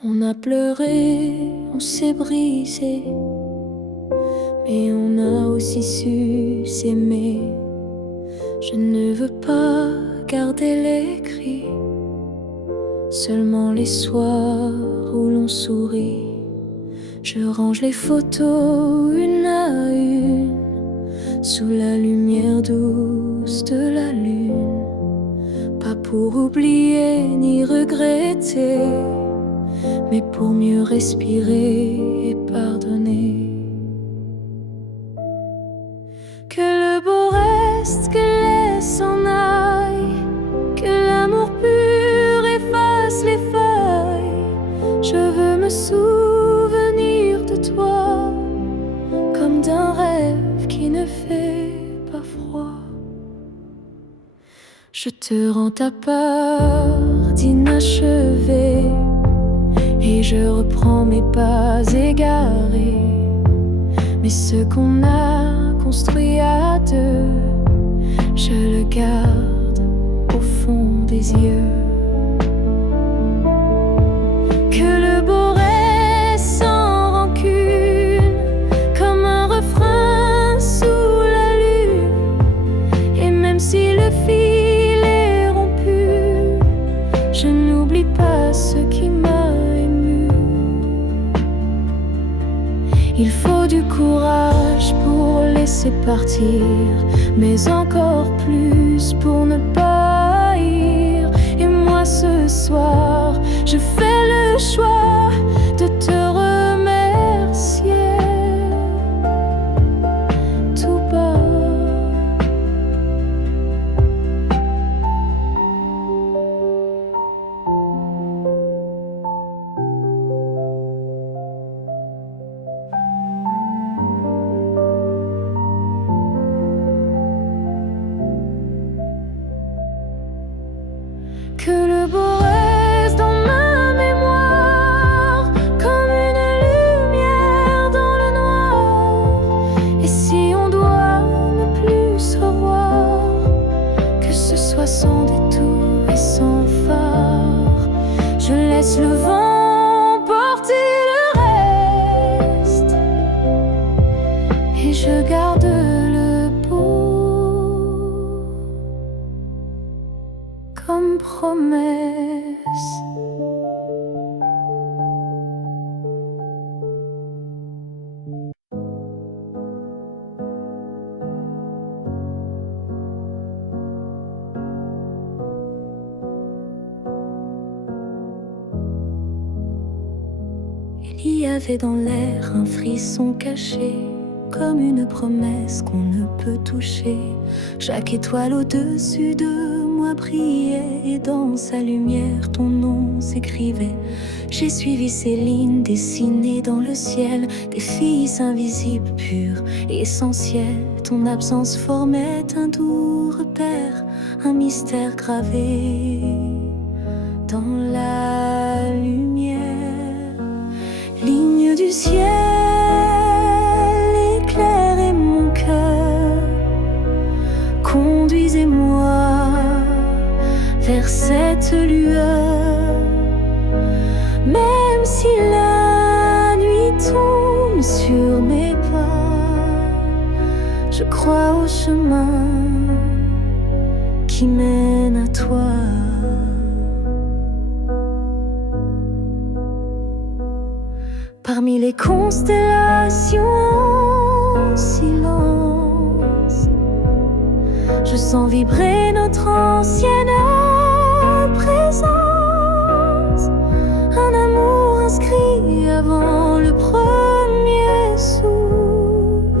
On a pleuré, on s'est brisé, mais on a aussi su s'aimer. Je ne veux pas garder les cris, seulement les soirs où l'on sourit. Je range les photos une à une, sous la lumière douce de la lune. Pas pour oublier ni regretter, mais pour mieux respirer et pardonner. Que le beau reste, que les s'en aille, que l'amour pur efface les feuilles. Je veux me souvenir de toi, comme d'un rêve qui ne fait pas froid. Je te rends ta part d'inachevé, et je reprends mes pas égarés. Mais ce qu'on a construit à deux, je le garde au fond des yeux. Que le beau reste sans rancune, comme un refrain sous la lune. Et même si le fil est rompu, je n'oublie pas ce qui m'a ému. Il faut du courage pour laisser partir, mais encore plus pour ne pas haïr. Et moi ce soir, je fais le choix de te remercier tout bas. Que le beau reste dans ma mémoire, comme une lumière dans le noir. Et si on doit ne plus se revoir, que ce soit sans détour et sans phare. Je laisse le vent porter le reste, et je garde le beau comme promesse. Il y avait dans l'air un frisson caché, comme une promesse qu'on ne peut toucher. Chaque étoile au-dessus de moi brillait, et dans sa lumière ton nom s'écrivait. J'ai suivi ces lignes dessinées dans le ciel, des filles invisibles, pures et essentielles. Ton absence formait un doux repère, un mystère gravé dans la lumière. Ligne du ciel, éclairez mon cœur, conduisez-moi vers cette lueur. Même si la nuit tombe sur mes pas, je crois au chemin qui mène à toi. Parmi les constellations en silence, je sens vibrer notre ancienne présence. Un amour inscrit avant le premier souffle,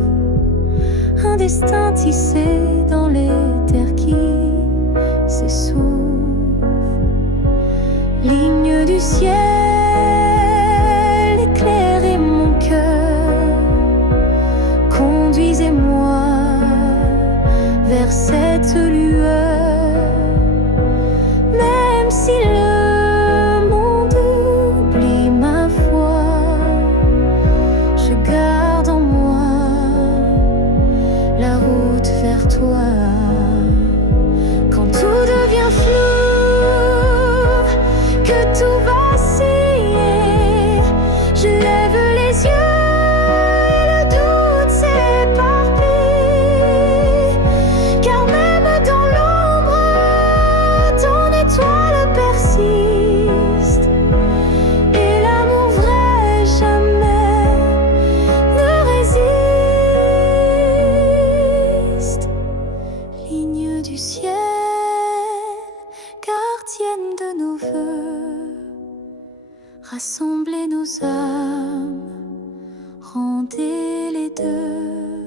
un destin tissé dans les terres qui s'essoufflent. Ligne du ciel, éclairez mon cœur, conduisez-moi vers cette lueur. Même si le monde oublie ma foi, je garde en moi la route vers toi. Rassemblez nos âmes, rendez les deux,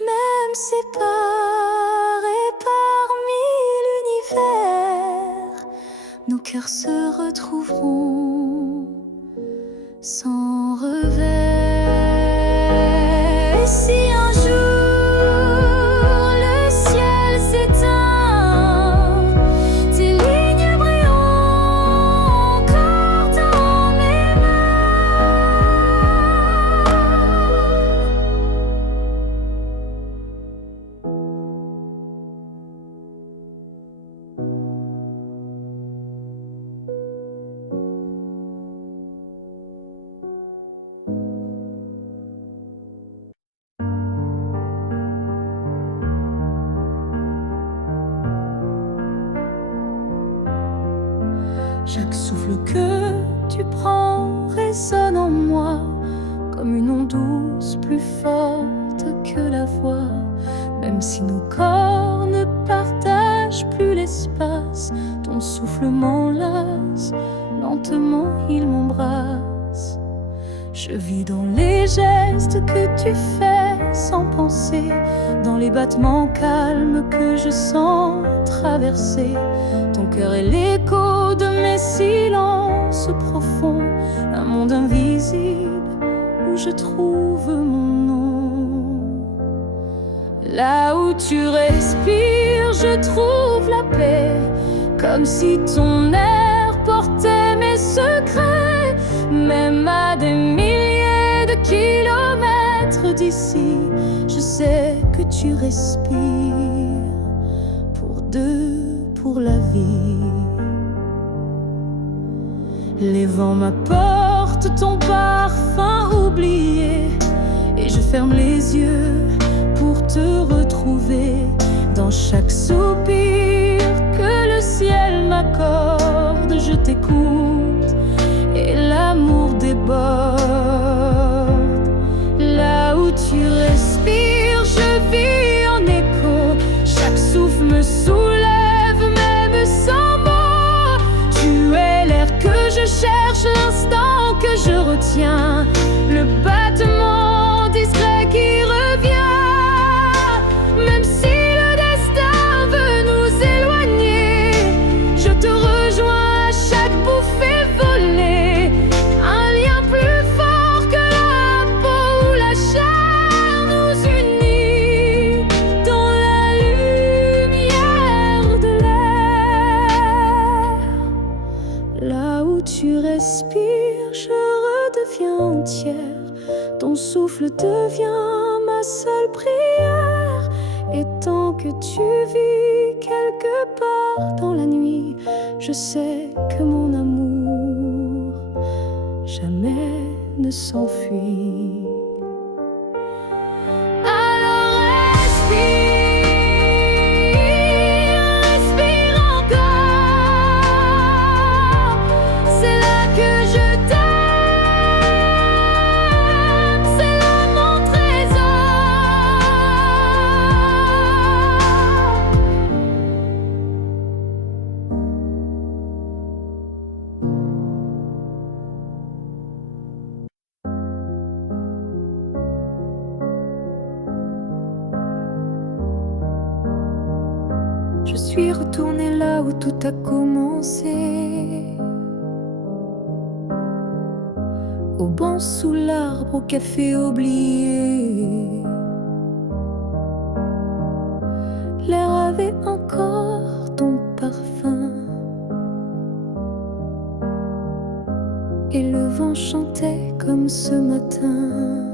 même séparés parmi l'univers, nos cœurs se retrouveront sans revers. Et si un jour le ciel s'éteint, tes lignes brilleront encore dans mes mains. Chaque souffle que tu prends résonne en moi comme une onde douce, plus forte que la voix. Même si nos corps ne partagent plus l'espace, ton souffle m'enlace, lentement il m'embrasse. Je vis dans les gestes que tu fais sans penser, dans les battements calmes que je sens traverser. Ton cœur est l'écho de mes silences profonds, un monde invisible où je trouve mon nom. Là où tu respires, je trouve la paix, comme si ton air portait mes secrets. Même à des milliers de kilomètres d'ici, je sais que tu respires pour deux, pour la vie. Les vents m'apportent ton parfum oublié, et je ferme les yeux pour te retrouver. Dans chaque soupir que le ciel m'accorde, je t'écoute et l'amour déborde. Là où tu respires, je vis en écho. Chaque souffle me soulève, même sans mots. Tu es l'air que je cherche, l'instant que je retiens, le battement discret qui revient. Même si le destin veut nous éloigner, je te rejoins à chaque bouffée volée. Un lien plus fort que la peau ou la chair nous unit dans la lumière de l'air. Là où tu respires, je redeviens entière. Ton souffle devient ma seule prière. Et tant que tu vis quelque part dans la nuit, je sais que mon amour jamais ne s'enfuit. Alors respire, respire encore. C'est là que je t'aime, c'est là mon trésor. Je suis retournée là où tout a commencé, au banc sous l'arbre, au café oublié. L'air avait encore ton parfum, et le vent chantait comme ce matin.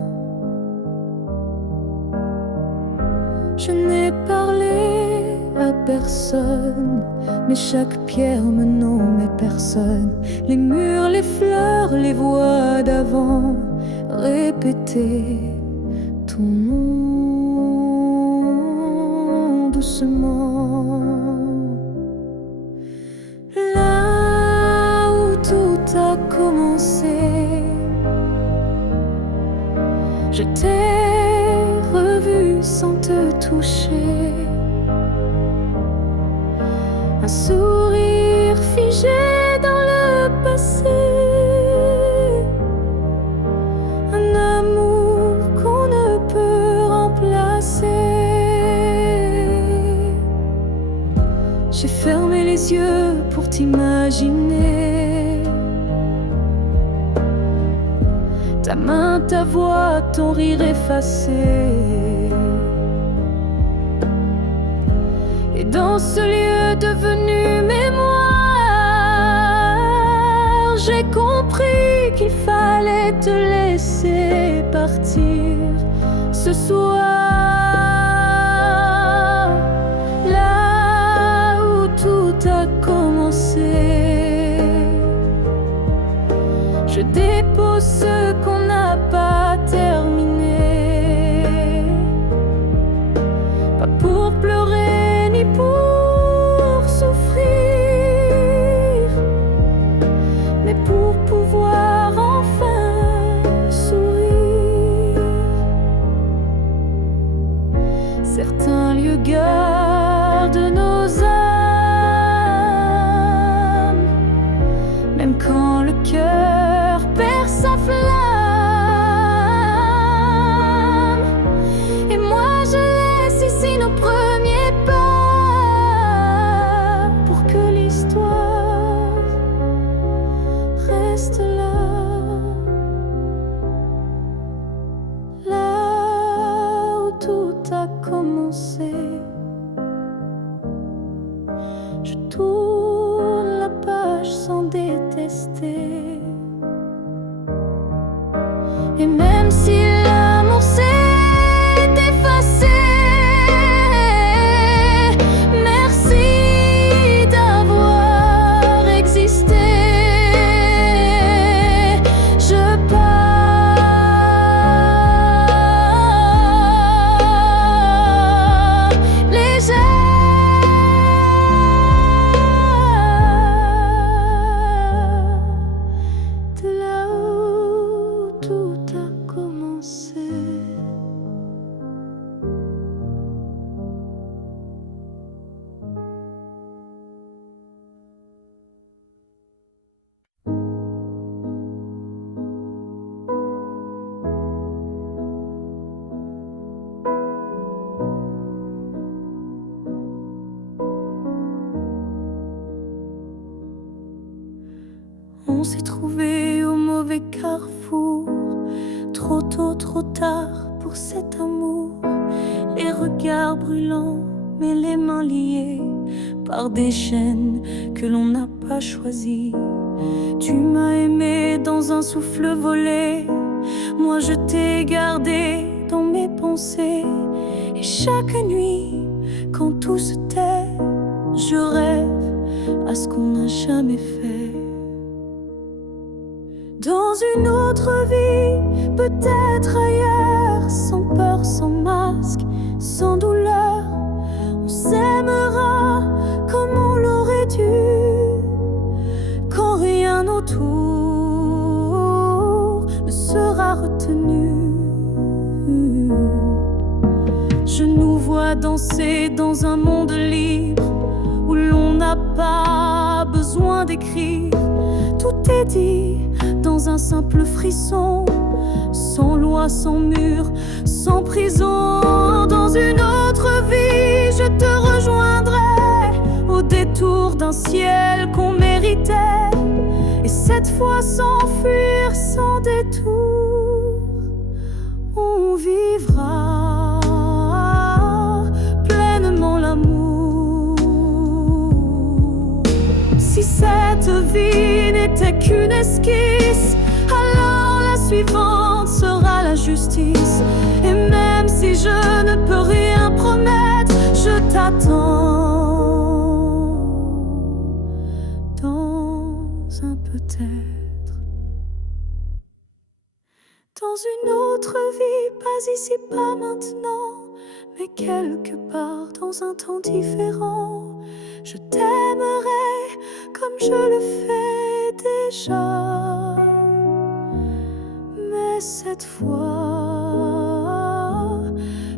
Je n'ai parlé à personne, mais chaque pierre me nommait personne. Les murs, les fleurs, les voix d'avant répétaient ton nom doucement. Là où tout a commencé, je t'ai revu sans te toucher. Un sourire figé dans le passé. Ta main, ta voix, ton rire effacé. Et dans ce lieu devenu mémoire, j'ai compris qu'il fallait te laisser partir ce soir. Là où tout a commencé, je dépose ce qu'on n'a pas terminé. Pas pour pleurer ni pour souffrir, mais pour pouvoir enfin sourire. Certains lieux gardent nos âmes, même quand le cœur perd sa flamme. Et moi je laisse ici nos premiers pas, pour que l'histoire reste là. Là où tout a commencé, je tourne la page sans détester. Et même si l'amour s'est effacé, merci d'avoir existé. Je pars légère de là où tout a commencé. On s'est trouvé au mauvais carrefour, trop tôt, trop tard pour cet amour. Les regards brûlants, mais les mains liées par des chaînes que l'on n'a pas choisies. Tu m'as aimé dans un souffle volé, moi je t'ai gardé dans mes pensées. Et chaque nuit, quand tout se tait, je rêve à ce qu'on n'a jamais fait. Dans une autre vie, peut-être ailleurs, sans peur, sans masque, sans douleur, on s'aimera comme on l'aurait dû, quand rien autour ne sera retenu. Je nous vois danser dans un monde libre, où l'on n'a pas besoin d'écrire. Tout est dit dans un simple frisson, sans loi, sans mur, sans prison. Dans une autre vie, je te rejoindrai au détour d'un ciel qu'on méritait. Et cette fois sans fuir, sans détour, on vivra pleinement l'amour. Si cette vie n'était qu'une esquisse, alors la suivante sera la justice. Et même si je ne peux rien promettre, je t'attends dans un peut-être. Dans une autre vie, pas ici, pas maintenant, mais quelque part dans un temps différent. Je t'aimerai comme je le fais déjà, mais cette fois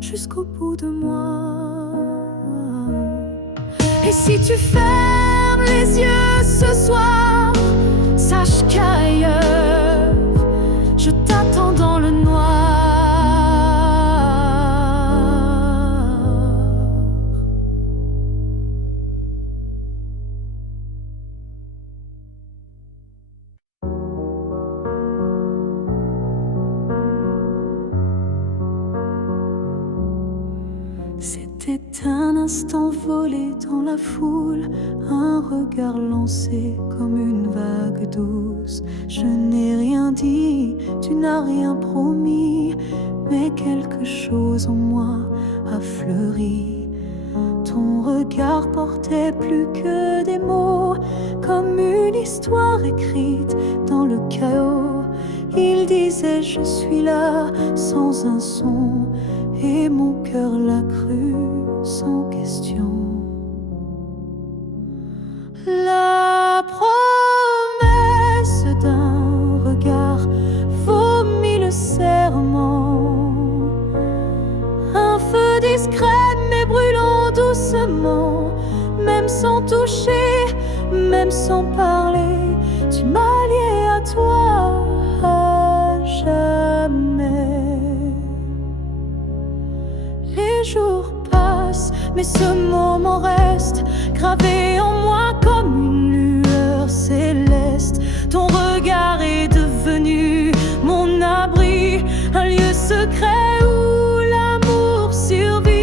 jusqu'au bout de moi. Et si tu fermes les yeux ce soir, sache qu'ailleurs je t'attends dans le noir. un instant volé dans la foule, un regard lancé comme une vague douce. Je n'ai rien dit, tu n'as rien promis, mais quelque chose en moi a fleuri. Ton regard portait plus que des mots, comme une histoire écrite dans le chaos. Il disait je suis là sans un son, et mon cœur l'a cru sans question. La promesse d'un regard vaut mille serments. Un feu discret mais brûlant doucement, même sans toucher, même sans parler, tu m'as lié à toi à jamais. Les jours passent, mais ce moment reste gravé en moi comme une lueur céleste. Ton regard est devenu mon abri, un lieu secret où l'amour survit.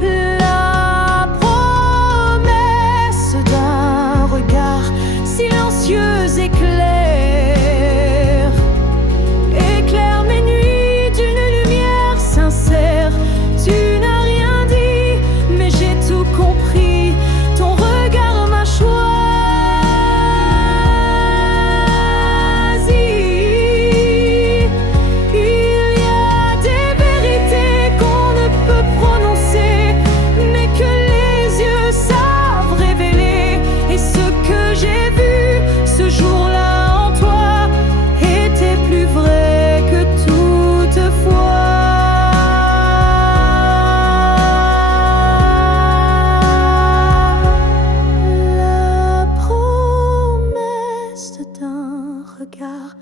La promesse d'un regard silencieux éclaire mes nuits d'une lumière sincère. Tu n'as rien dit, mais j'ai tout compris. Ton regard m'a choisi. Il y a des vérités qu'on ne peut prononcer, mais que les yeux savent révéler. Et ce que j'ai vu ce jour-là en toi était plus vrai que toutefois. La promesse d'un regard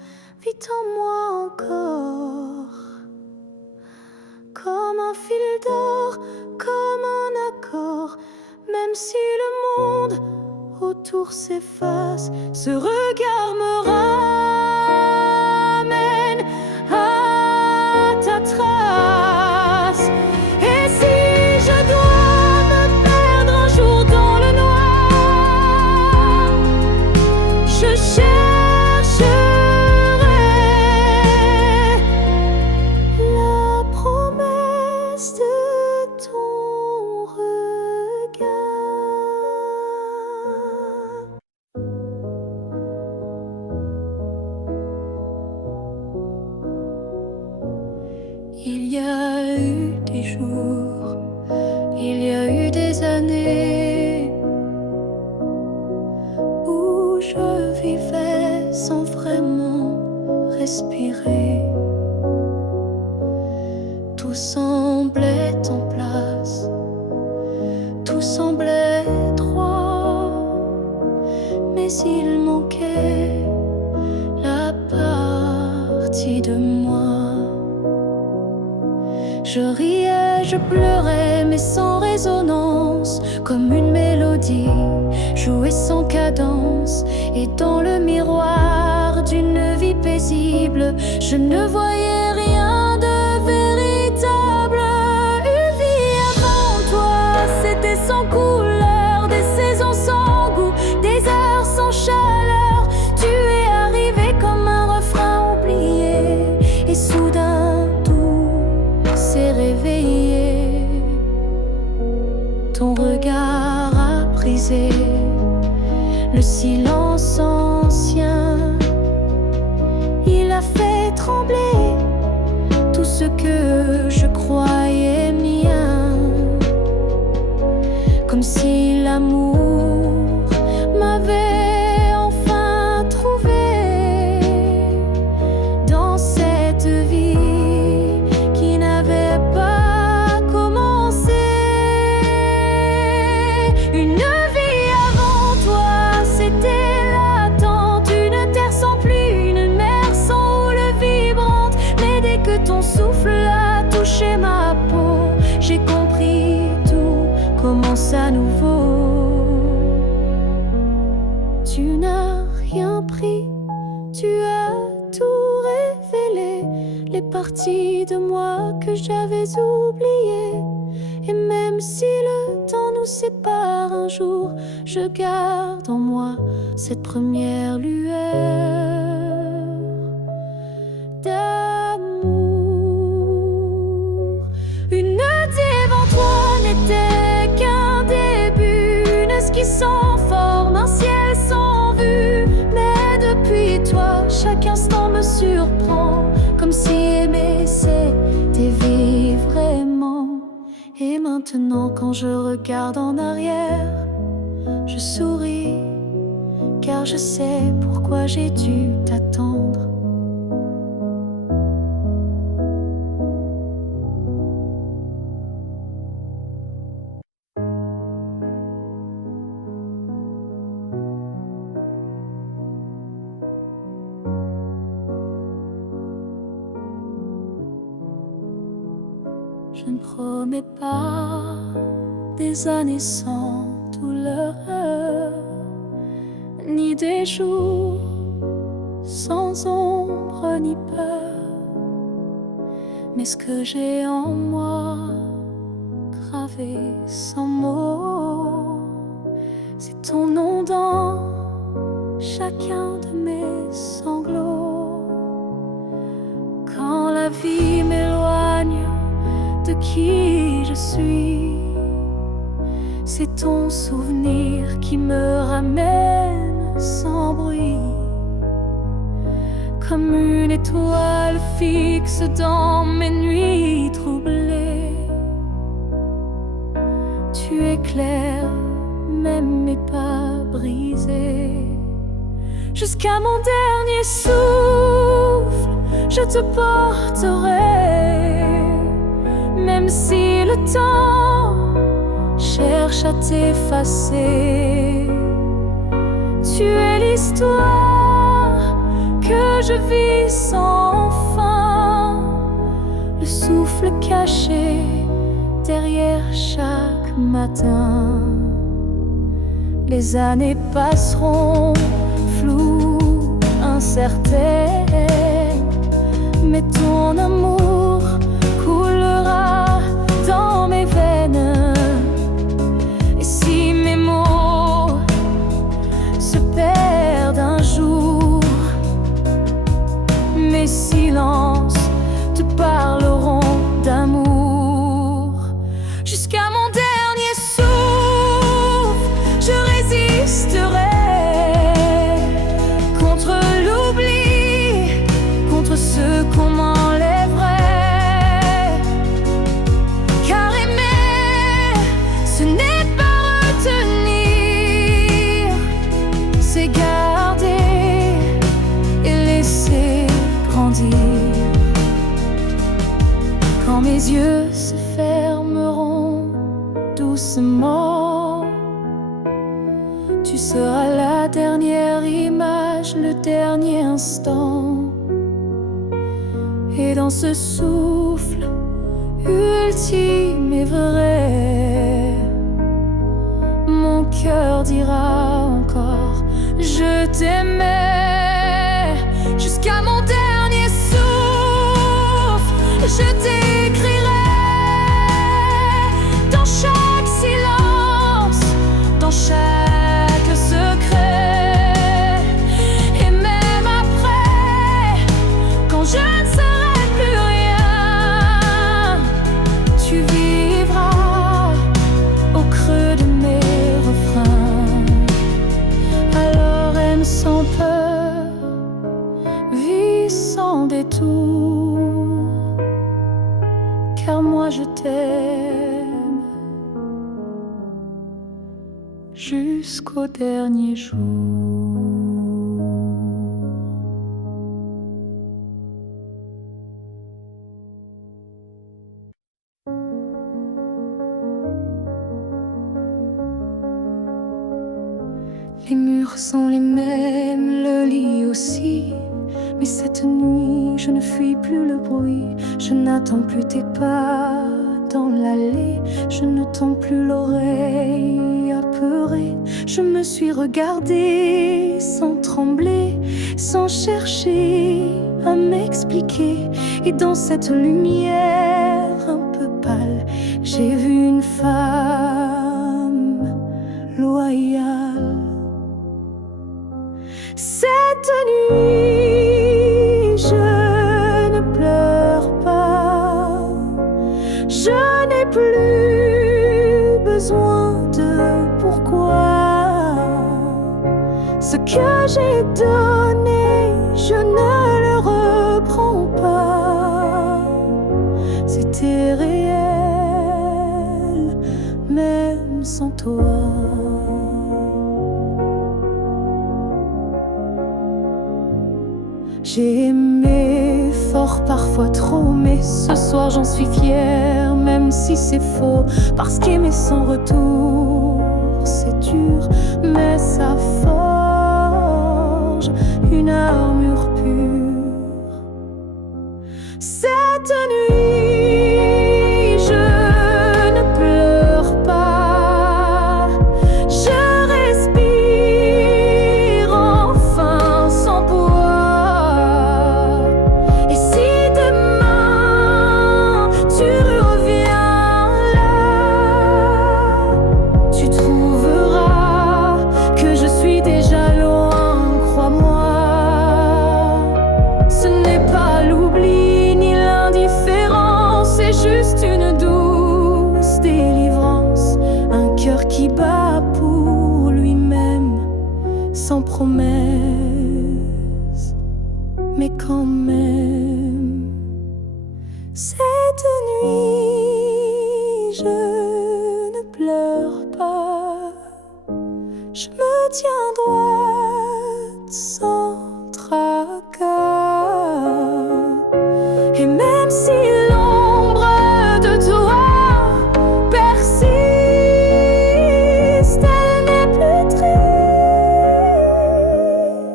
vit en moi encore, comme un fil d'or, comme un accord. Même si le monde autour s'efface, ce regard me ramène à ta trace. Et si je dois me perdre un jour dans le noir, je chercherai la promesse de ton regard. Il y a eu des jours, il y a eu des années où je vivais sans vraiment respirer. Tout semblait en place, tout semblait droit, mais il manquait la partie de moi. Je riais, je pleurais, mais sans résonance, comme une mélodie jouée sans cadence. Et dans le miroir d'une vie paisible, je ne voyais rien de véritable. Une vie avant toi, c'était sans couleur, des saisons sans goût, des heures sans chaleur. Tu es arrivé comme un refrain oublié, et soudain s'est réveillé. Ton regard a brisé le silence ancien. Il a fait trembler tout ce que je croyais mien, comme si l'amour m'avait enfin trouvé dans cette vie qui n'avait pas commencé. Une vie avant toi, c'était l'attente, une terre sans pluie, une mer sans houle vibrante. Mais dès que ton souffle a touché ma peau, j'ai compris tout commence à nouveau. Tu n'as rien pris, tu as tout révélé, les parties de moi que j'avais oubliées. Et même si le temps nous sépare un jour, je garde en moi cette première lueur d'amour. Une nuit devant toi n'était qu'un début, une esquisse sans forme, un ciel sans vue. Mais depuis toi, chaque instant me surprend, comme si aimer c'était vivre vraiment. Et maintenant quand je regarde en arrière, je souris, car je sais pourquoi j'ai dû t'attendre. Je ne promets pas des années sans douleur, ni des jours sans ombre ni peur. Mais ce que j'ai en moi, gravé sans mots, c'est ton nom dans chacun de mes sanglots. Quand la vie m'éloigne de qui je suis, c'est ton souvenir qui me ramène sans bruit, comme une étoile fixe dans mes nuits troublées. Tu éclaires même mes pas brisés. Jusqu'à mon dernier souffle, je te porterai, même si le temps cherche à t'effacer. Tu es l'histoire que je vis sans fin, le souffle caché derrière chaque matin. Les années passeront floues, incertaines, mais ton amour coulera dans mes veines. Et si mes mots se perdent un jour, mes silences te parleront d'amour. Jusqu'à mon dernier souffle, je résisterai contre l'oubli, contre ce qu'on m'enlèverait. Car aimer, ce n'est pas retenir, c'est garder et laisser grandir. Quand mes yeux se fermeront doucement, tu seras la dernière image, le dernier instant. Et dans ce souffle ultime et vrai, mon cœur dira encore je t'aimais. Jusqu'à mon dernier souffle, je t'écrirai dans chaque silence, dans chaque secret. Et même après, quand je ne serai plus rien, tu vivras au creux de mes refrains. Alors aime sans peur, vis sans détour, car moi je t'aime jusqu'au dernier jour. Les murs sont les mêmes, le lit aussi. Mais cette nuit, je ne fuis plus le bruit. Je n'attends plus tes pas dans l'allée. Je ne tends plus l'oreille apeurée. Je me suis regardée sans trembler, sans chercher à m'expliquer. Et dans cette lumière un peu pâle, j'ai vu une Cette nuit, je ne pleure pas. Je n'ai plus besoin de pourquoi. Ce que j'ai donné, je ne le reprends pas. C'était réel, même sans toi. J'ai aimé fort, parfois trop, mais ce soir j'en suis fière, même si c'est faux. Parce qu'aimer sans retour, c'est dur, mais ça forge une armure pure. Cette nuit, je ne pleure pas. Je respire enfin sans poids. Et si demain tu reviens là, tu trouveras que je suis déjà loin, crois-moi. Ce n'est pas l'oubli ni l'indifférence, c'est juste une douce délivrance. Un cœur qui bat pour lui-même, sans promesse, mais quand même. Cette nuit, je ne pleure pas. Je me tiens droite sans tracas. Et même si l'ombre de toi persiste, elle n'est plus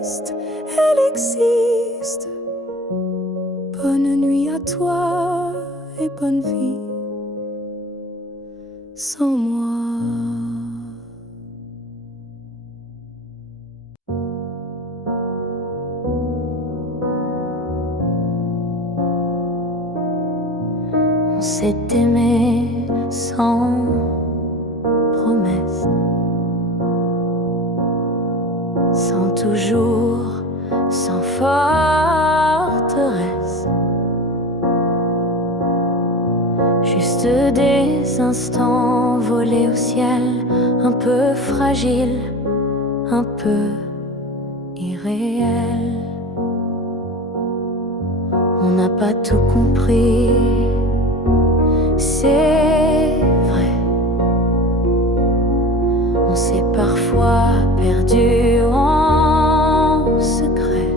triste, elle existe. Bonne nuit à toi et bonne vie sans moi. On s'est aimé sans promesse, sans toujours, sans forteresse. Juste des instants volés au ciel, un peu fragiles, un peu irréels. On n'a pas tout compris, c'est vrai. On s'est parfois perdu en secret.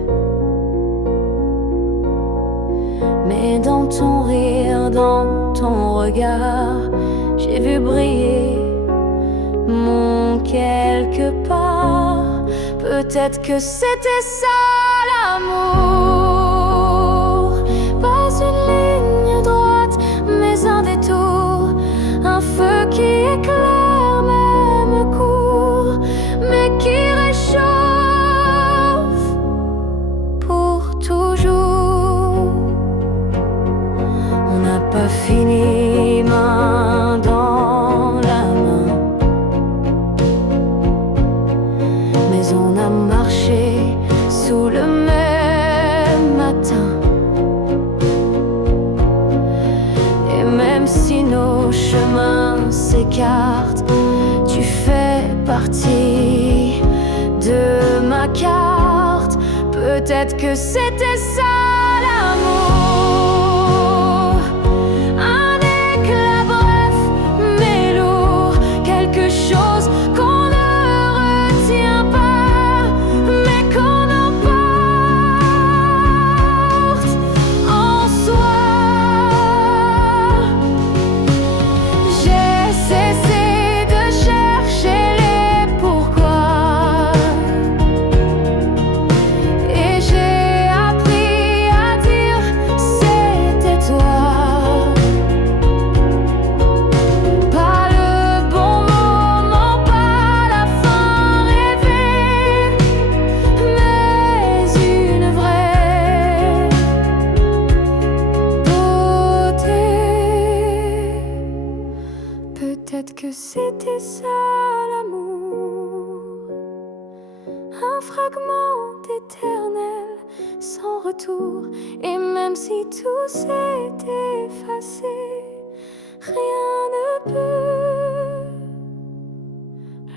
Mais dans ton rire, dans ton regard, j'ai vu briller mon quelque part. Peut-être que c'était ça l'amour. Pas une ligne droite, mais un détour. Un feu qui éclaire, même court, mais qui réchauffe pour toujours. On n'a pas fini main dans la main, mais on a marché sous le même matin. Et même si nos chemins s'écartent, tu fais partie de ma carte. Peut-être que c'était ça l'amour. Un éclat bref mais lourd, quelque chose qu'on ne retient pas, mais qu'on emporte en soi. J'ai cessé de chercher les pourquoi, et j'ai appris à dire c'était toi. Pas le bon moment, pas la fin rêvée, mais une vraie beauté. Peut-être que c'était ça l'amour, un fragment d'éternité. autour. Et même si tout s'est effacé, rien ne peut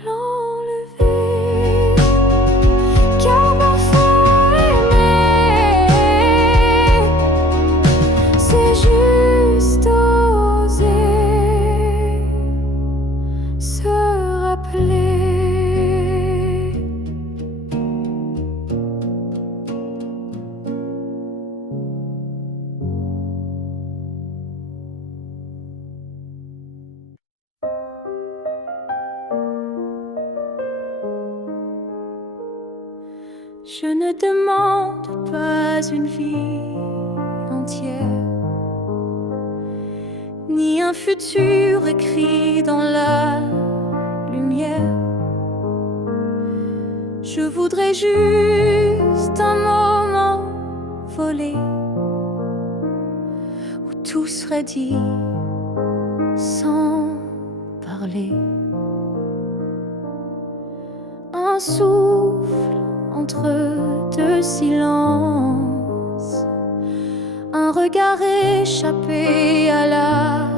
l'enlever. Car parfois aimer, c'est juste oser se rappeler. Je ne demande pas une vie entière, ni un futur écrit dans la lumière. Je voudrais juste un moment volé où tout serait dit sans parler. Un souffle entre deux silences, un regard échappé à la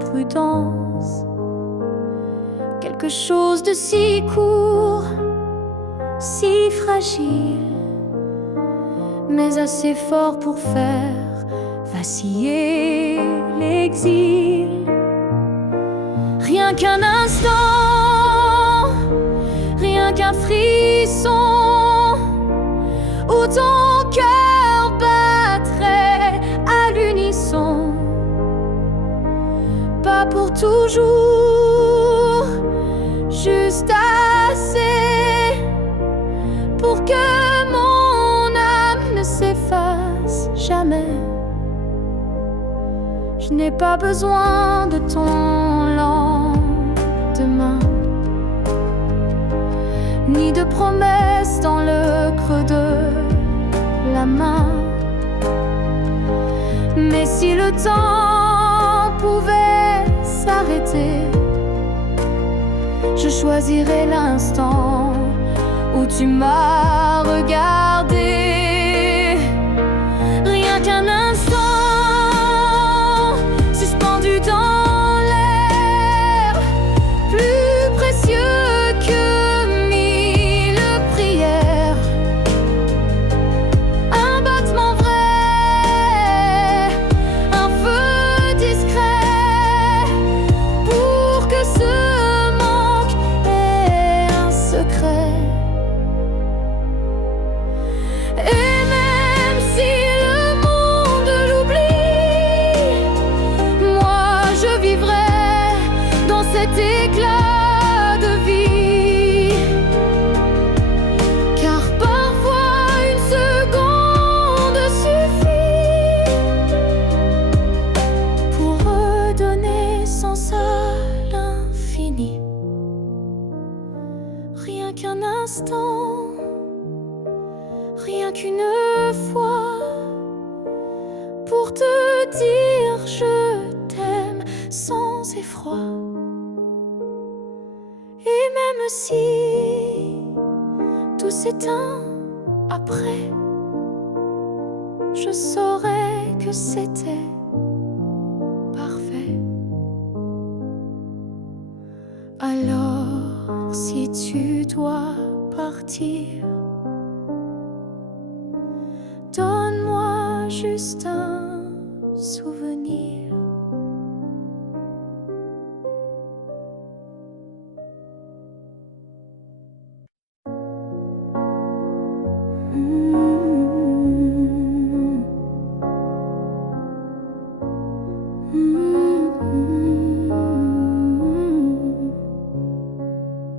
prudence. Quelque chose de si court, si fragile, mais assez fort pour faire vaciller l'exil. Rien qu'un instant, rien qu'un frisson, où ton cœur battrait à l'unisson. Pas pour toujours, juste assez pour que mon âme ne s'efface jamais. Je n'ai pas besoin de ton lendemain, ni de promesses dans le creux de la main. Mais si le temps pouvait s'arrêter, je choisirais l'instant où tu m'as regardé. Rien qu'un instant, suspendu dans l'air, plus précieux que éclat de vie. Car parfois une seconde suffit pour redonner sens à l'infini. Rien qu'un instant, rien qu'une fois, pour te dire je t'aime sans effroi. Et même si tout s'éteint après, je saurais que c'était parfait. Alors si tu dois partir, donne-moi juste un souvenir.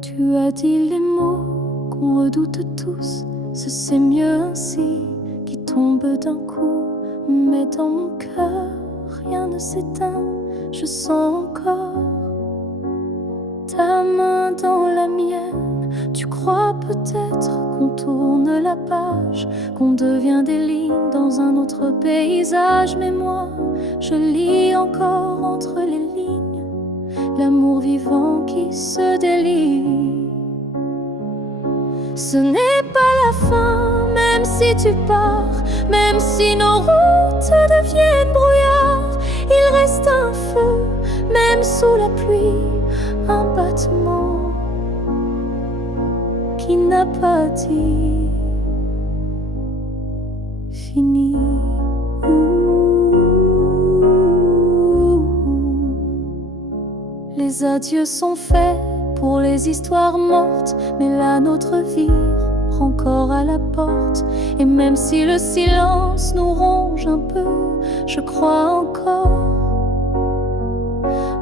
Tu as dit les mots qu'on redoute tous, ce c'est mieux ainsi, qui tombe d'un coup. Mais dans mon cœur, rien ne s'éteint, je sens encore ta main dans la mienne. Tu crois peut-être qu'on tourne la page, qu'on devient des lignes dans un autre paysage. Mais moi, je lis encore entre les lignes l'amour vivant qui se délie. Ce n'est pas la fin, même si si tu pars, même si nos routes deviennent brouillard, il reste un feu, même sous la pluie, un battement qui n'a pas dit fini. Les adieux sont faits pour les histoires mortes, mais la nôtre vire encore à la porte. Et même si le silence nous ronge un peu, je crois encore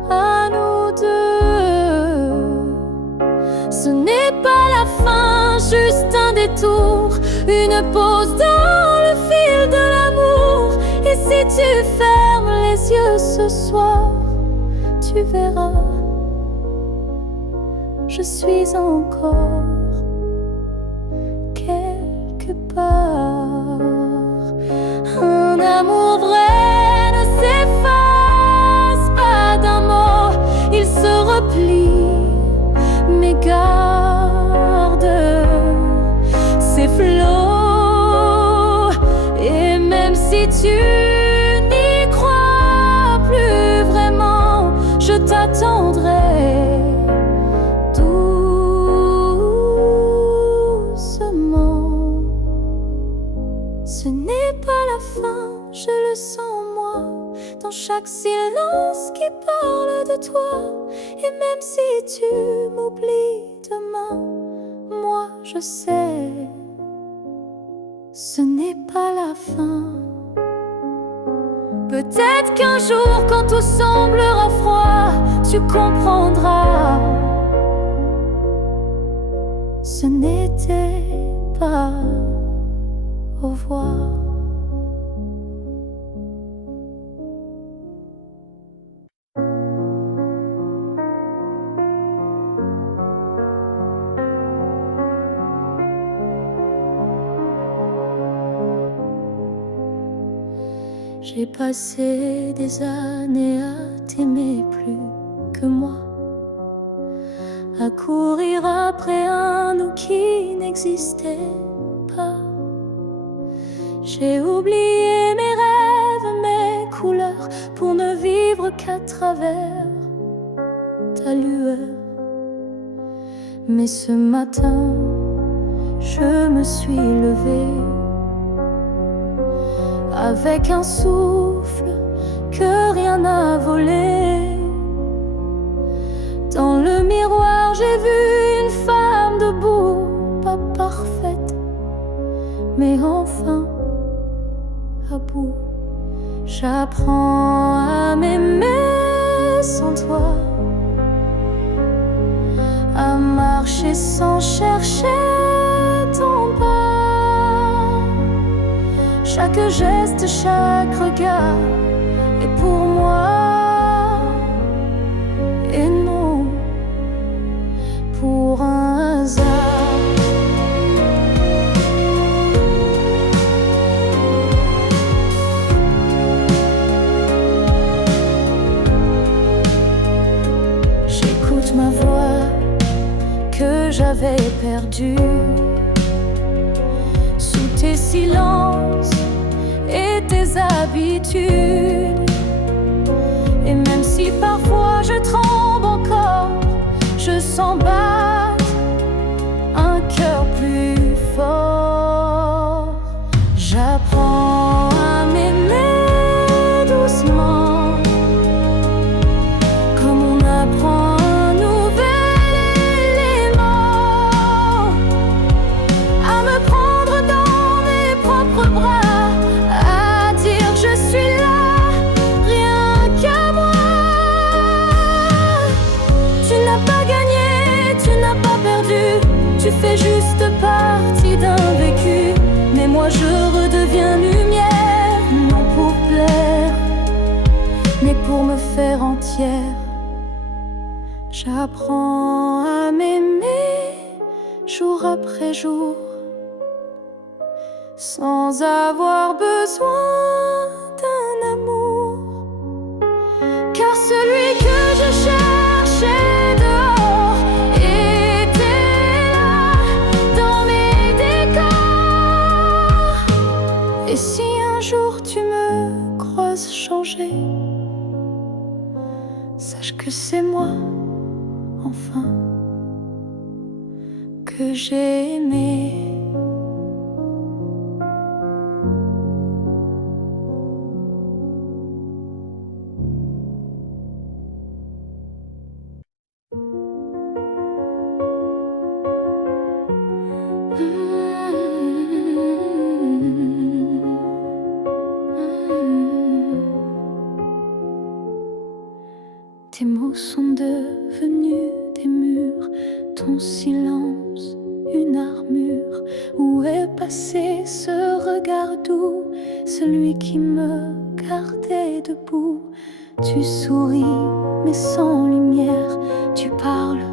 à nous deux. Ce n'est pas la fin, juste un détour, une pause dans le fil de l'amour. Et si tu fermes les yeux ce soir, tu verras, je suis encore quelque part. Un amour vrai ne s'efface pas d'un mot, il se replie, mais garde ses flots. Et même si tu n'y crois plus vraiment, je t'attendrai doucement. Ce n'est pas la fin, je le sens en moi, dans chaque silence qui parle de toi. Et même si tu m'oublies demain, moi je sais, ce n'est pas la fin. Peut-être qu'un jour, quand tout semblera froid, tu comprendras, ce n'était pas au revoir. J'ai passé des années à t'aimer plus que moi, à courir après un nous qui n'existait pas. J'ai oublié mes rêves, mes couleurs, pour ne vivre qu'à travers ta lueur. Mais ce matin, je me suis levée avec un souffle que rien n'a volé. Dans le miroir, j'ai vu une femme debout, pas parfaite, mais enfin à bout. J'apprends à m'aimer sans toi, à marcher sans chercher ton pas. Chaque geste, chaque regard est pour moi, et non pour un hasard. J'écoute ma voix que j'avais perdue sous tes silences et tes habitudes. Et même si parfois je tremble encore, je sens battre un cœur plus fort. J'apprends à m'aimer doucement, comme on apprend un nouvel élément, à me prendre dans mes propres bras, à dire je suis là, rien qu'à moi. Tu n'as pas gagné, tu n'as pas perdu, tu fais juste partie d'un vécu. Mais moi je redeviens lumière, non pour plaire, mais pour me faire entière. J'apprends à m'aimer jour après jour, sans avoir besoin d'un amour. Car celui que je cherchais dehors était là, dans mes décors. Et si un jour tu me croises changer, sache que c'est moi, enfin, que j'ai aimé. Tes mots sont devenus des murs, ton silence une armure. Où est passé ce regard doux, celui qui me gardait debout? Tu souris mais sans lumière, tu parles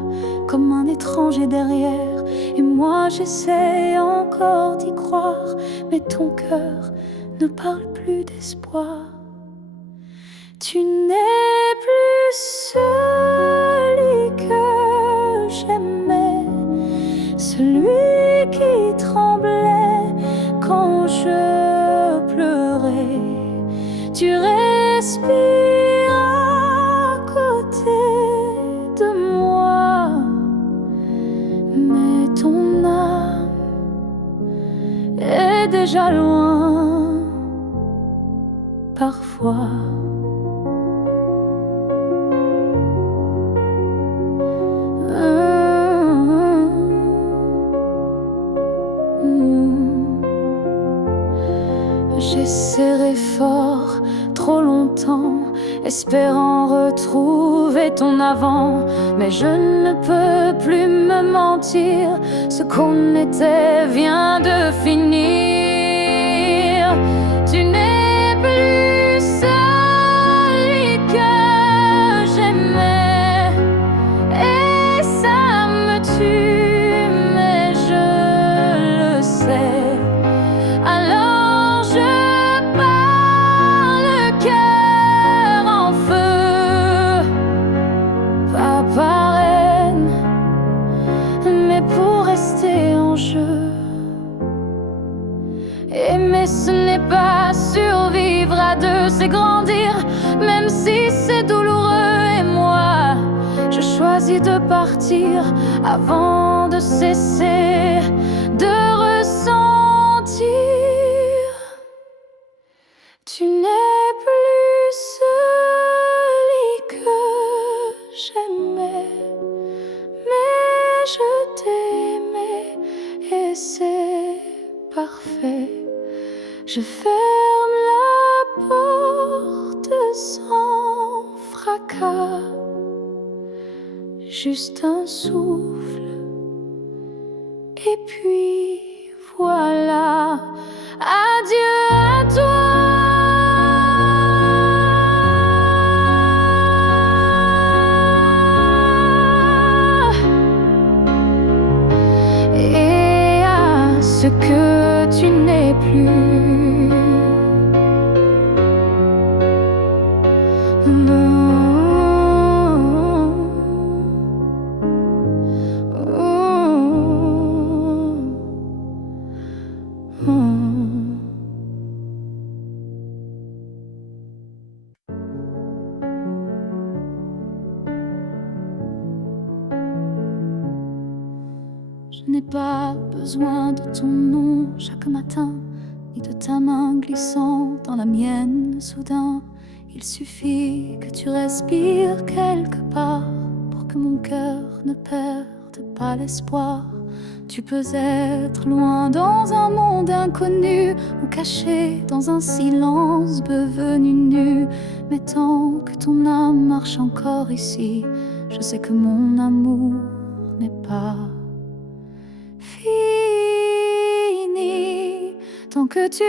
comme un étranger derrière. Et moi j'essaie encore d'y croire, mais ton cœur ne parle plus d'espoir. Tu n'es plus celui que j'aimais, celui qui tremblait quand je pleurais. Tu respires à côté de moi, mais ton âme est déjà loin parfois. J'ai serré fort trop longtemps, espérant retrouver ton avant. Mais je ne peux plus me mentir, ce qu'on était vient de finir. Tu n'es plus celui que j'aimais, et ça me tue, mais je le sais. Alors je pars le cœur en feu, pas par haine, mais pour rester en jeu. Aimer ce n'est pas survivre à deux, c'est grandir, même si c'est douloureux. Et moi, je choisis de partir avant de cesser de ressentir. Tu n'es plus celui que j'aimais, mais je t'aimais et c'est parfait. Je ferme la porte sans fracas, juste un souffle, et puis voilà. Adieu à toi. Et à ce que tu n'es plus. Je n'ai pas besoin de ton nom chaque matin, ni de ta main glissant dans la mienne soudain. Il suffit que tu respires quelque part pour que mon cœur ne perde pas l'espoir. Tu peux être loin dans un monde inconnu, ou caché dans un silence devenu nu. Mais tant que ton âme marche encore ici, je sais que mon amour n'est pas fini. Tant que tu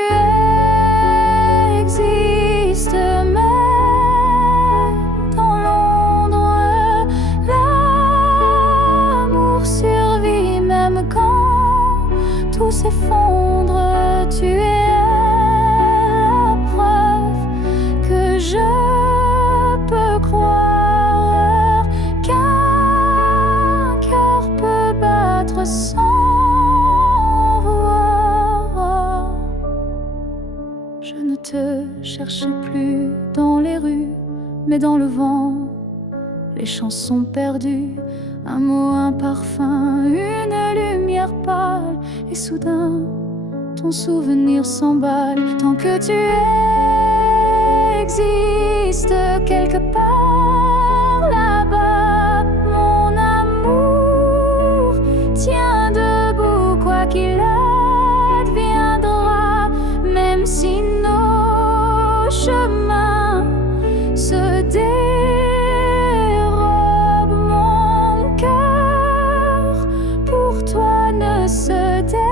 existes, même dans l'ombre, l'amour survit. Même quand tout s'effondre, tu es la preuve que je peux croire qu'un cœur peut battre sans voir. Je ne te cherche plus dans les rues, mais dans le vent, les chansons perdues, un mot, un parfum, une lumière pâle, et soudain, ton souvenir s'emballe. Tant que tu existes quelque part là-bas, mon amour tient debout, quoi qu'il adviendra, même si nos chemins se dérobent. Mon cœur pour toi ne se dérobe.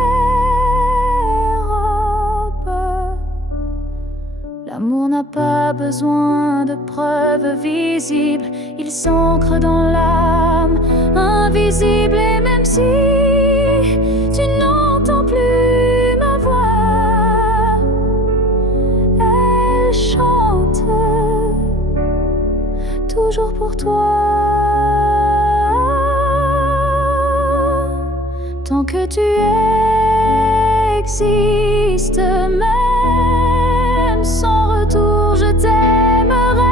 L'amour n'a pas besoin de preuves visibles, il s'ancre dans l'âme, invisible. Et même si tu n'entends plus ma voix, elle chante toujours pour toi. Tant que tu existes, même sans retour, je t'aimerai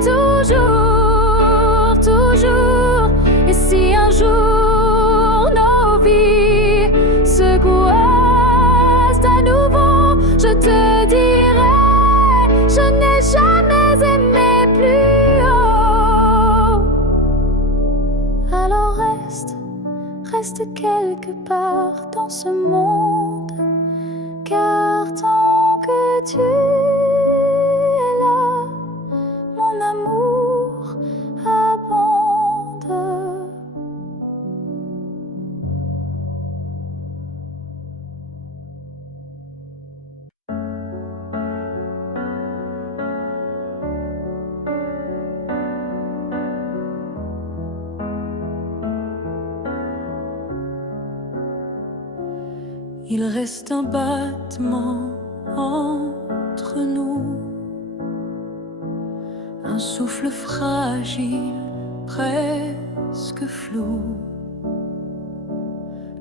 toujours, toujours. Et si un jour nos vies se coincent à nouveau, je te dirai, je n'ai jamais aimé plus haut. Alors reste quelque part dans ce monde, car tant que tu es là, mon amour abonde. Il reste un battement entre nous, un souffle fragile, presque flou.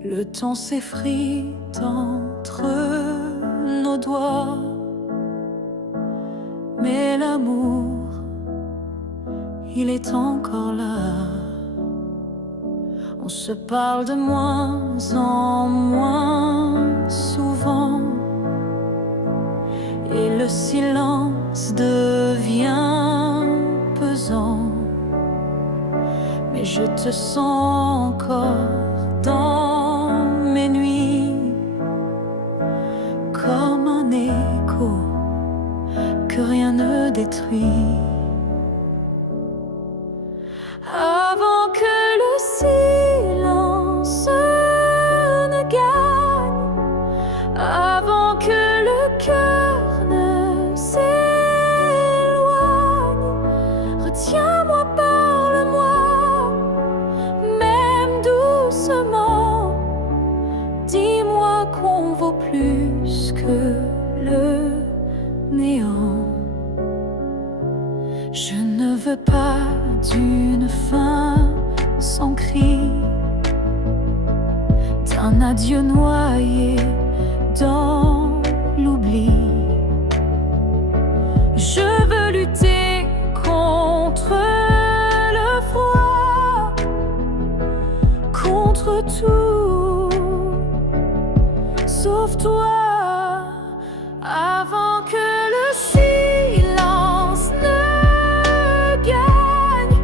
Le temps s'effrite entre nos doigts, mais l'amour, il est encore là. On se parle de moins en moins souvent, et le silence devient pesant. Mais je te sens encore dans mes nuits, comme un écho que rien ne détruit. Avant que le silence ne gagne, avant que le cœur ne s'éloigne, retiens-moi, parle-moi, même doucement. Dis-moi qu'on vaut plus que le néant. Je ne veux pas d'une fin sans cri, d'un adieu noyé dans l'oubli. Je veux lutter contre le froid, contre tout, sauf toi. Avant que le silence ne gagne,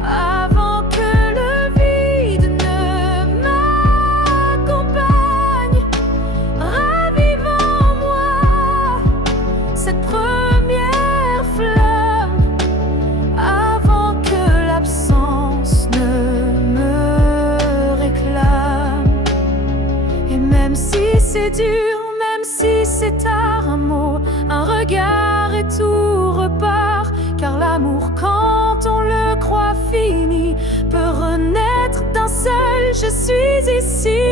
avant que le vide ne m'accompagne, ravive en moi cette première flamme, avant que l'absence ne me réclame. Et même si c'est dur, même si c'est tard, un mot, un regard et tout repart. Car l'amour, quand on le croit fini, peut renaître d'un seul je suis ici.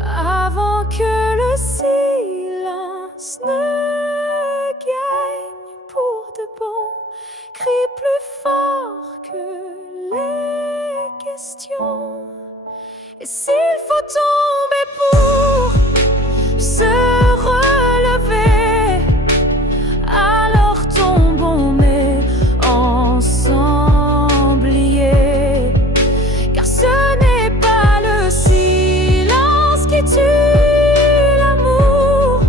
Avant que le silence ne gagne pour de bon, crie plus fort que les questions. Et s'il faut tomber pour se relever, alors tombons mais ensemble liés. Car ce n'est pas le silence qui tue l'amour,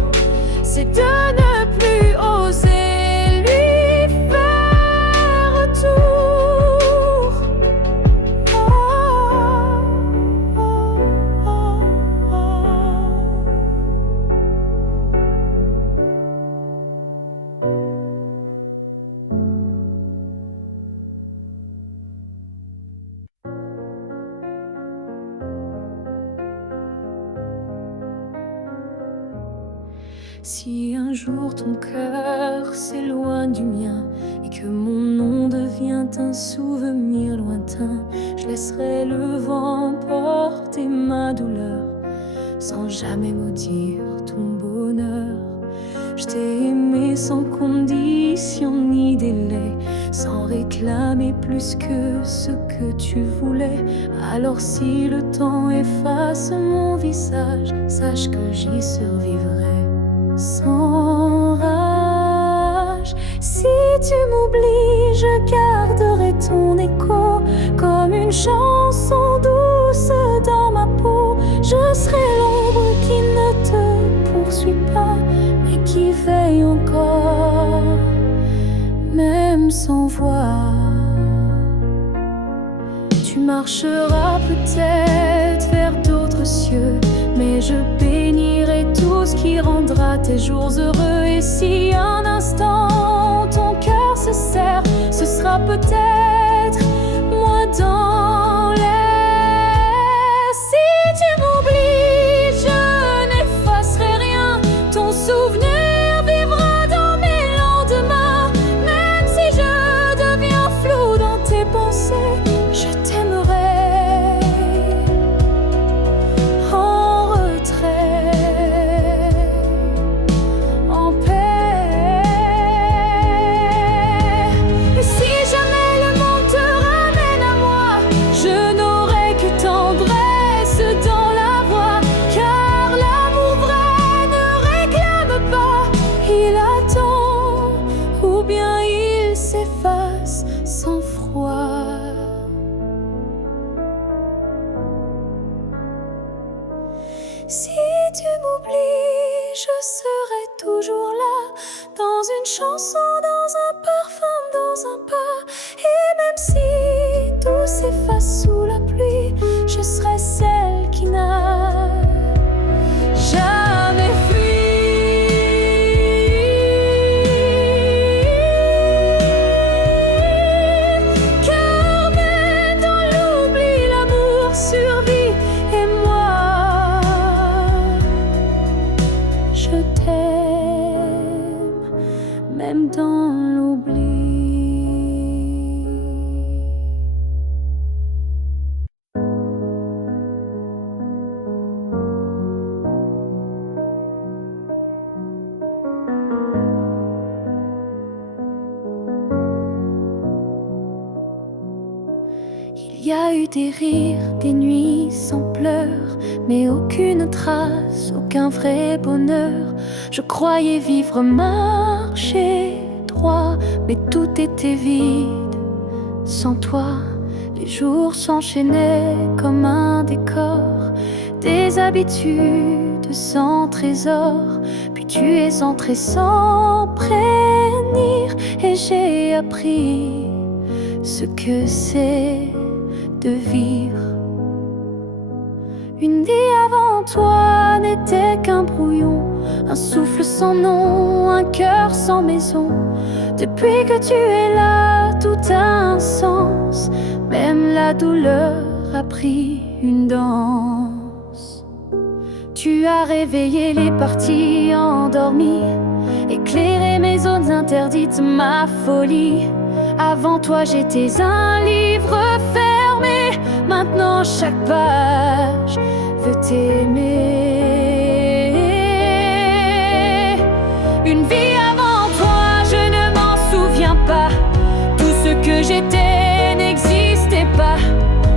c'est de ne plus oser lui faire retour. Oh, oh, oh, oh. Si un jour ton cœur s'éloigne du mien et que mon nom devient un souvenir lointain, je laisserai le vent porter ma douleur sans jamais maudire ton bonheur. Je t'ai aimé sans condition ni délai, sans réclamer plus que ce que tu voulais. Alors si le temps efface mon visage, sache que j'y survivrai sans rage. Si tu m'oublies, je garderai ton écho comme une chanson douce dans ma peau. Je serai l'ombre qui ne te poursuit pas, mais qui veille encore, même sans voix. Tu marcheras peut-être vers d'autres cieux, mais je bénirai tout ce qui rendra tes jours heureux. Et si un instant ton cœur se serre, ce sera peut-être moi dans l'air. Si tu m'oublies, je n'effacerai rien. Ton souvenir vivra dans mes lendemains. Même si je deviens flou dans tes pensées, je t'aimerai en retrait, en paix. Et si jamais le monde te ramène à moi, je n'aurai que tendresse dans la voix. Car l'amour vrai ne réclame pas, il attend, ou bien il s'efface sans froid. Si tu m'oublies, je serai toujours là, dans une chanson, dans un parfum, dans un pas. Et même si tout s'efface sous la pluie, je serai celle qui n'a jamais fui. Car même dans l'oubli, l'amour survit. Et moi, je t'aime, même dans l'oubli. Il y a eu des rires, des nuits sans pleurs, mais aucune trace, aucun vrai bonheur. Je croyais vivre, marcher droit, mais tout était vide. Sans toi, les jours s'enchaînaient comme un décor, des habitudes sans trésor. Puis tu es entré sans prévenir, et j'ai appris ce que c'est de vivre. Une vie avant toi n'était qu'un brouillon, un souffle sans nom, un cœur sans maison. Depuis que tu es là, tout a un sens, même la douleur a pris une danse. Tu as réveillé les parties endormies, éclairé mes zones interdites, ma folie. Avant toi j'étais un livre fermé, maintenant chaque page veut t'aimer. Une vie avant toi, je ne m'en souviens pas. Tout ce que j'étais n'existait pas.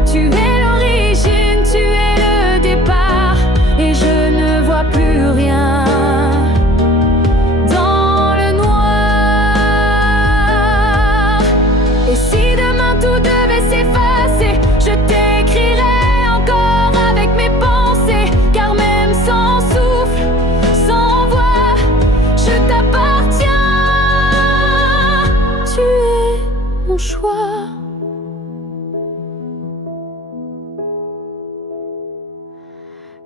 Tu es l'origine, tu es le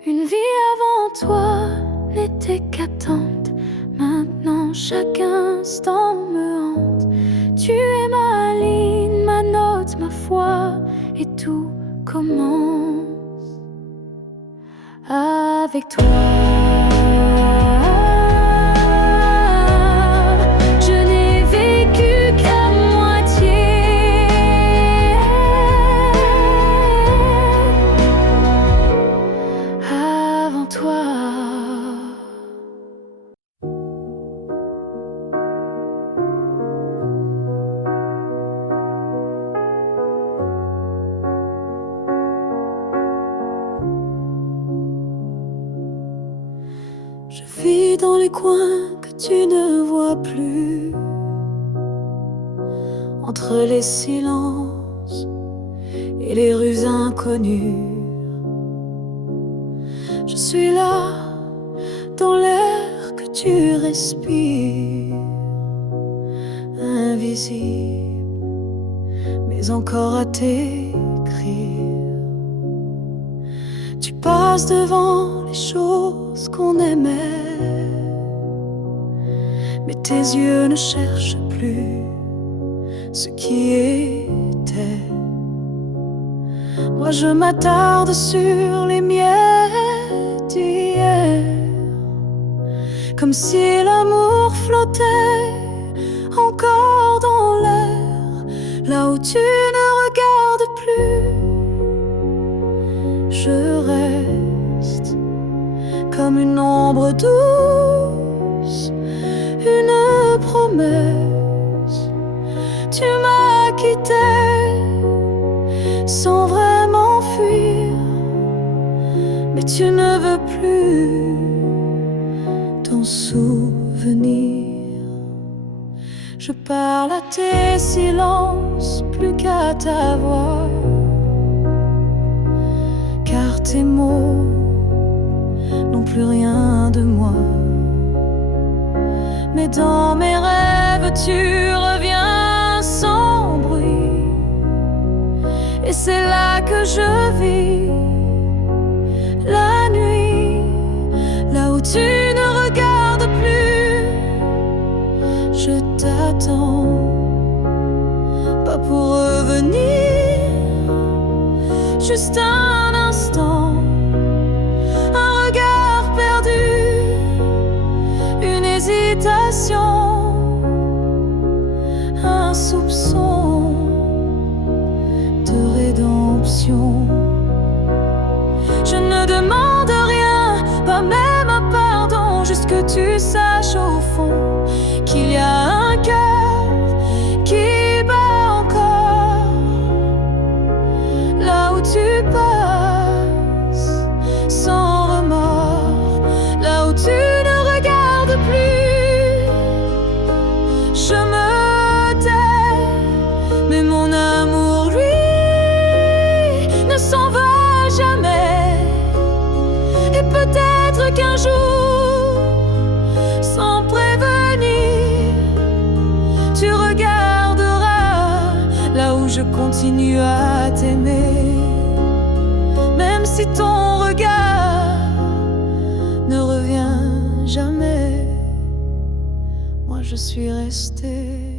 Une vie avant toi n'était qu'attente. Maintenant chaque instant me hante. Tu es ma ligne, ma note, ma foi, et tout commence avec toi. Je n'ai vécu qu'à moitié. Avant toi. Je vis dans les coins que tu ne vois plus, entre les silences et les rues inconnues. Je suis là, dans l'air que tu respires, invisible, mais encore à t'écrire. Tu passes devant les choses qu'on aimait, mais tes yeux ne cherchent plus ce qui était. Moi je m'attarde sur les miettes d'hier, comme si l'amour flottait encore dans l'air, là où tu ne regardes plus. Je reste comme une ombre douce, une promesse. Tu m'as quitté sans vraiment fuir, mais tu ne veux plus t'en souvenir. Je parle à tes silences plus qu'à ta voix, car tes mots n'ont plus rien de moi. Mais dans mes rêves tu reviens sans bruit, et c'est là que je vis la nuit, là où tu ne regardes plus. Je t'attends, pas pour revenir, juste un instant, un regard perdu, une hésitation, un soupçon de rédemption. Je ne demande rien, pas même un pardon, juste que tu saches au fond qu'il y a un cœur qui bat encore là où tu passes sans remords, là où tu ne regardes plus. Je me tais, mais mon amour, lui, ne s'en va jamais. Et peut-être qu'un jour, sans prévenir, tu regarderas là où je continue à t'aimer. Même si ton regard ne revient jamais, moi je suis restée.